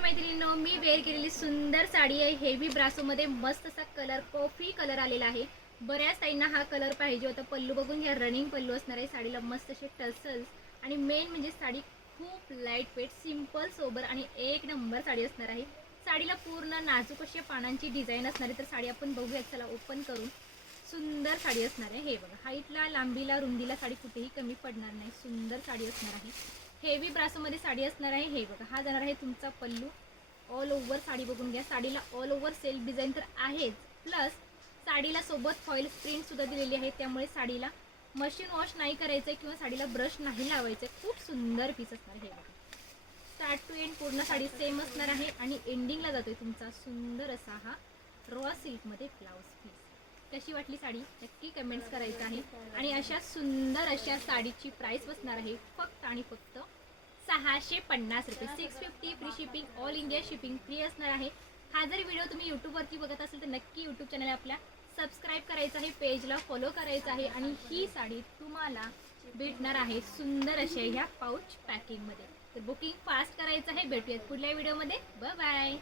नमस्कार मैत्रिणींनो, मी वेअर केलेली सुंदर साडी आहे हेवी ब्रासोमध्ये. मस्त असा कलर कॉफी कलर आलेला आहे. बऱ्याच ताईंना हा कलर पाहिजे होता. पल्लू बघून घ्या, रनिंग पल्लू असणार आहे. साडीला मस्त असे टसल्स आणि मेन म्हणजे साडी खूप लाईट वेट, सिंपल सोबर आणि एक नंबर साडी असणार आहे. साडीला पूर्ण नाजूक अशी पानांची डिझाईन असणार आहे. तर साडी आपण बघूया, चला ओपन करून. सुंदर साडी असणार आहे. हे बघा, हाईटला, लांबीला, रुंदीला साडी कुठेही कमी पडणार नाही. सुंदर साडी असणार आहे. हेवी ब्रासोमध्ये साडी असणार आहे. हे बघा, हा जाणार आहे तुमचा पल्लू. ऑल ओव्हर साडी बघून घ्या. साडीला ऑल ओव्हर सेल्फ डिझाईन तर आहेच, प्लस साडीला सोबत फॉईल प्रिंट सुद्धा दिलेली आहे. त्यामुळे साडीला मशीन वॉश नाही करायचं किंवा साडीला ब्रश नाही लावायचं. खूप सुंदर पीस असणार आहे. हे बघा, स्टार्ट टू एंड पूर्ण साडी सेम असणार आहे आणि एंडिंगला जातोय तुमचा सुंदर असा हा रॉ सिल्कमध्ये ब्लाउज पीस. कशी वाटली साडी नक्की कमेंट्स करायचं आहे. आणि अशा सुंदर अशा साडीची प्राइस बसणार आहे फक्त आणि फक्त 650 रुपये. 650 free shipping, all India shipping free असणार आहे. हा जर व्हिडिओ तुम्ही यूट्यूबवरती बघत असेल तर नक्की यूट्यूब चॅनल आपल्या सबस्क्राईब करायचं आहे, पेजला फॉलो करायचं आहे. आणि ही साडी तुम्हाला भेटणार आहे सुंदर अशा ह्या पाऊच पॅकिंगमध्ये. तर बुकिंग फास्ट करायचं आहे. भेटूयात पुढल्या व्हिडिओमध्ये. Bye bye.